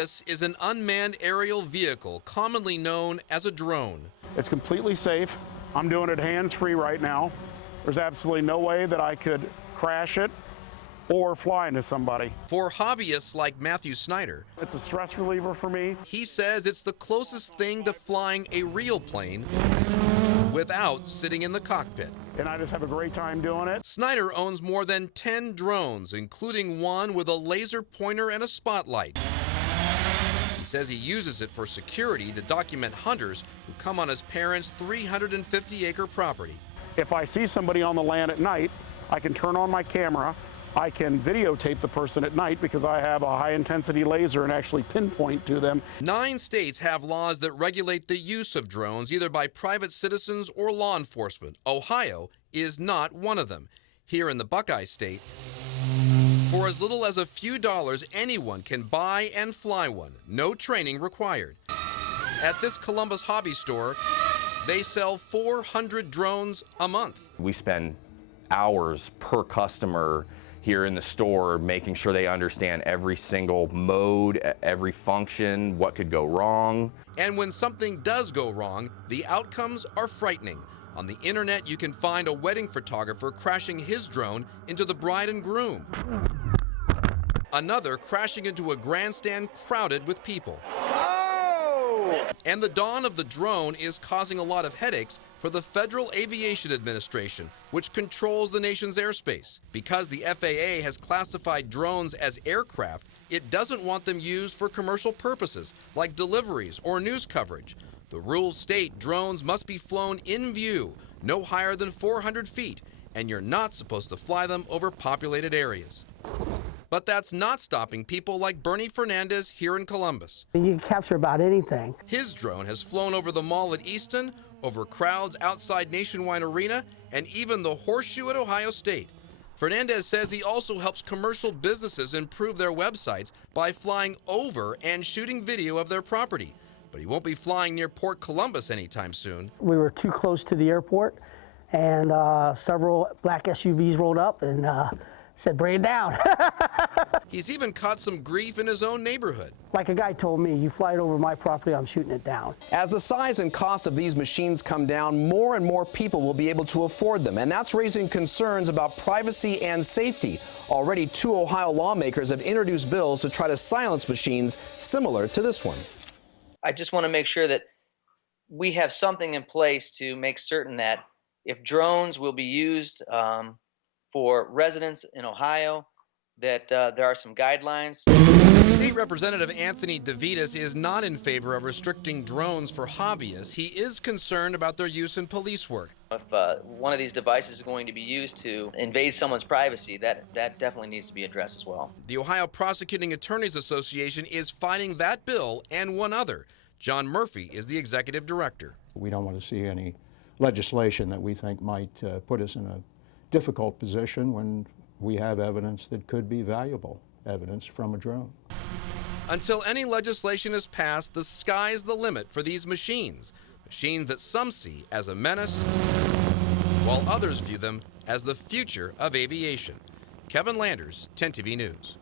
This is an unmanned aerial vehicle, commonly known as a drone. It's completely safe. I'm doing it hands-free right now. There's absolutely no way that I could crash it or fly into somebody. For hobbyists like Matthew Snyder, it's a stress reliever for me. He says it's the closest thing to flying a real plane without sitting in the cockpit. And I just have a great time doing it. Snyder owns more than 10 drones, including one with a laser pointer and a spotlight. He says he uses it for security to document hunters who come on his parents' 350-acre property. If I see somebody on the land at night, I can turn on my camera. I can videotape the person at night because I have a high-intensity laser and actually pinpoint to them. 9 states have laws that regulate the use of drones, either by private citizens or law enforcement. Ohio is not one of them. Here in the Buckeye State, for as little as a few dollars, anyone can buy and fly one. No training required. At this Columbus hobby store, they sell 400 drones a month. We spend hours per customer here in the store making sure they understand every single mode, every function, what could go wrong. And when something does go wrong, the outcomes are frightening. On the internet, you can find a wedding photographer crashing his drone into the bride and groom. Another crashing into a grandstand crowded with people. And the dawn of the drone is causing a lot of headaches for the Federal Aviation Administration, which controls the nation's airspace. Because the FAA has classified drones as aircraft, it doesn't want them used for commercial purposes, like deliveries or news coverage. The rules state drones must be flown in view, no higher than 400 feet, and you're not supposed to fly them over populated areas. But that's not stopping people like Bernie Fernandez here in Columbus. You can capture about anything. His drone has flown over the mall at Easton, over crowds outside Nationwide Arena, and even the Horseshoe at Ohio State. Fernandez says he also helps commercial businesses improve their websites by flying over and shooting video of their property. But he won't be flying near Port Columbus anytime soon. We were too close to the airport, and several black SUVs rolled up and said, bring it down. He's even caught some grief in his own neighborhood. Like a guy told me, you fly it over my property, I'm shooting it down. As the size and cost of these machines come down, more and more people will be able to afford them, and that's raising concerns about privacy and safety. Already 2 Ohio lawmakers have introduced bills to try to silence machines similar to this one. I just want to make sure that we have something in place to make certain that if drones will be used for residents in Ohio, that there are some guidelines. State Representative Anthony DeVitas is not in favor of restricting drones for hobbyists. He is concerned about their use in police work. If one of these devices is going to be used to invade someone's privacy, that definitely needs to be addressed as well. The Ohio Prosecuting Attorneys Association is fighting that bill and one other. John Murphy is the executive director. We don't want to see any legislation that we think might put us in a difficult position when we have evidence that could be valuable evidence from a drone. Until any legislation is passed, the sky's the limit for these machines. Machines that some see as a menace, while others view them as the future of aviation. Kevin Landers, 10 TV News.